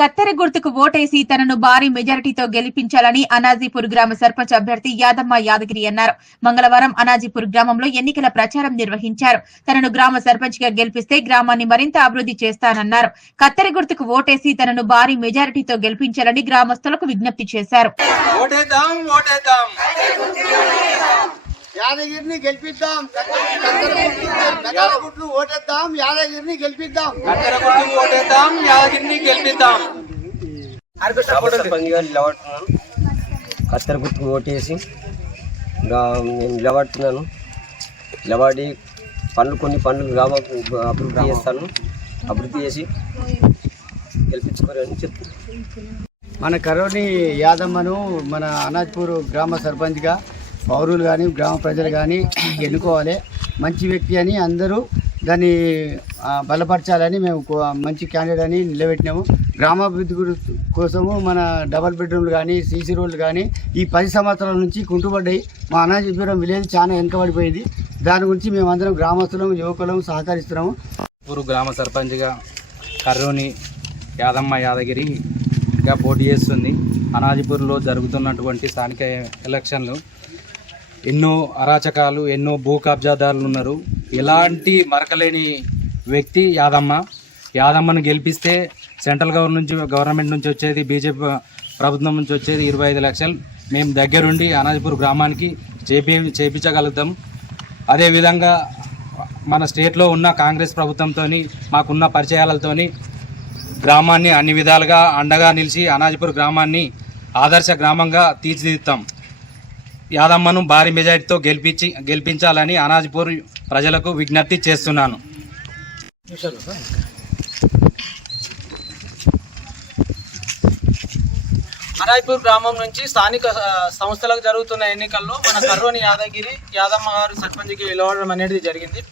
కత్తెర గుర్తుకు ఓటేసి తనను భారీ మెజారిటీతో గెలిపించాలని అనాజీపూర్ గ్రామ సర్పంచ్ అభ్యర్థి యాదమ్మ యాదగిరి అన్నారు. మంగళవారం అనాజీపూర్ గ్రామంలో ఎన్నికల ప్రచారం నిర్వహించారు. తనను గ్రామ సర్పంచ్గా గెలిపిస్తే గ్రామాన్ని మరింత అభివృద్ధి చేస్తానన్నారు. కత్తెర గుర్తుకు ఓటేసి తనను భారీ మెజారిటీతో గెలిపించాలని గ్రామస్తులకు విజ్ఞప్తి చేశారు. యాదగిరిని గెలిపిద్దాం. గుట్లు ఓటేద్దాం యాదగిరిని గెలిపిద్దాం. ఓటేద్దాం యాదగిరిని గెలిపిద్దాం. కత్తెర గుర్తుకు ఓటేసి ఇంకా నేను నిలబడుతున్నాను. నిలబడి పనులు కొన్ని పనులు గ్రామ అభివృద్ధి చేస్తాను. అభివృద్ధి చేసి గెలిపించుకోరని చెప్తున్నాను మన కరోని యాదమ్మను మన అనాజ్పూర్ గ్రామ సర్పంచ్గా పౌరులు కానీ గ్రామ ప్రజలు కానీ ఎన్నుకోవాలి. మంచి వ్యక్తి అని అందరూ దాన్ని బలపరచాలని మేము మంచి క్యాండిడేట్ అని నిలబెట్టినాము. గ్రామాభివృద్ధి కోసము మన డబల్ బెడ్రూమ్లు కానీ సీసీ రోడ్లు కానీ ఈ పది సంవత్సరాల నుంచి కుంటుపడ్డాయి. మా అనాజీపురం విలేజ్ చాలా వెనుకబడిపోయింది. దాని గురించి మేమందరం గ్రామస్తులం యువకులం సహకరిస్తున్నాము. ఊరు గ్రామ సర్పంచ్గా కర్రూని యాదమ్మ యాదగిరిగా పోటీ చేస్తుంది. అనాజీపూర్లో జరుగుతున్నటువంటి స్థానిక ఎలక్షన్లు ఎన్నో అరాచకాలు ఎన్నో భూ కబ్జాదారులు ఉన్నారు. ఎలాంటి మరకలేని వ్యక్తి యాదమ్మ. యాదమ్మను గెలిపిస్తే సెంట్రల్ గవర్నమెంట్ నుంచి గవర్నమెంట్ నుంచి వచ్చేది బీజేపీ ప్రభుత్వం నుంచి వచ్చేది ఇరవై ఐదు లక్షలు. మేము దగ్గరుండి అనాజిపూర్ గ్రామానికి చేపి చేపించగలుగుతాం. అదేవిధంగా మన స్టేట్లో ఉన్న కాంగ్రెస్ ప్రభుత్వంతో మాకున్న పరిచయాలతోని గ్రామాన్ని అన్ని విధాలుగా అండగా నిలిచి అనాజ్పూర్ గ్రామాన్ని ఆదర్శ గ్రామంగా తీర్చిదిద్దాం యాదమ్మను భారీ మెజారిటీతో గెలిపించి గెలిపించాలని అనాజ్పూర్ ప్రజలకు విజ్ఞప్తి చేస్తున్నాను. అనాజ్పూర్ గ్రామం నుంచి స్థానిక సంస్థలకు జరుగుతున్న ఎన్నికల్లో మన కర్రోని యాదగిరి యాదమ్మ గారు సర్పంచ్కి వెళ్ళవడం అనేది జరిగింది.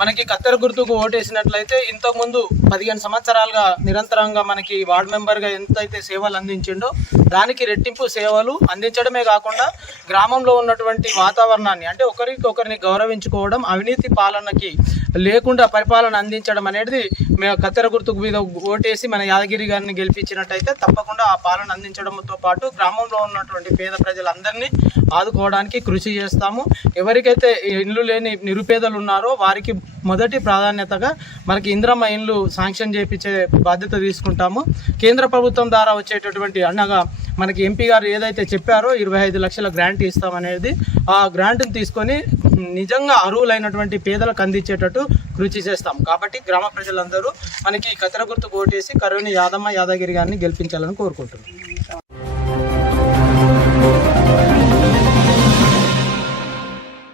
మనకి కత్తెర గుర్తుకు ఓటేసినట్లయితే ఇంతకుముందు పదిహేను సంవత్సరాలుగా నిరంతరంగా మనకి వార్డు మెంబర్గా ఎంతైతే సేవలు అందించిండో దానికి రెట్టింపు సేవలు అందించడమే కాకుండా గ్రామంలో ఉన్నటువంటి వాతావరణాన్ని అంటే ఒకరికి ఒకరిని గౌరవించుకోవడం అవినీతి పాలనకి లేకుండా పరిపాలన అందించడం అనేది మేము కత్తెర గుర్తుకు మీద ఓటేసి మన యాదగిరి గారిని గెలిపించినట్టయితే తప్పకుండా ఆ పాలన అందించడంతో పాటు గ్రామంలో ఉన్నటువంటి పేద ప్రజలందరినీ ఆదుకోవడానికి కృషి చేస్తాము. ఎవరికైతే ఇండ్లు లేని నిరుపేదలు ఉన్నారో వారికి మొదటి ప్రాధాన్యతగా మనకి ఇంద్రమ్మ ఇండ్లు శాంక్షన్ చేయించే బాధ్యత తీసుకుంటాము. కేంద్ర ప్రభుత్వం ద్వారా వచ్చేటటువంటి అన్నగా మనకి ఎంపీ గారు ఏదైతే చెప్పారో ఇరవై ఐదు లక్షల గ్రాంట్ ఇస్తామనేది ఆ గ్రాంట్ని తీసుకొని నిజంగా అర్హులైనటువంటి పేదలకు అందించేటట్టు కృషి చేస్తాం. కాబట్టి గ్రామ ప్రజలందరూ మనకి కత్తెర గుర్తు ఓటేసి కరువుని యాదమ్మ యాదగిరి గారిని గెలిపించాలని కోరుకుంటున్నాం.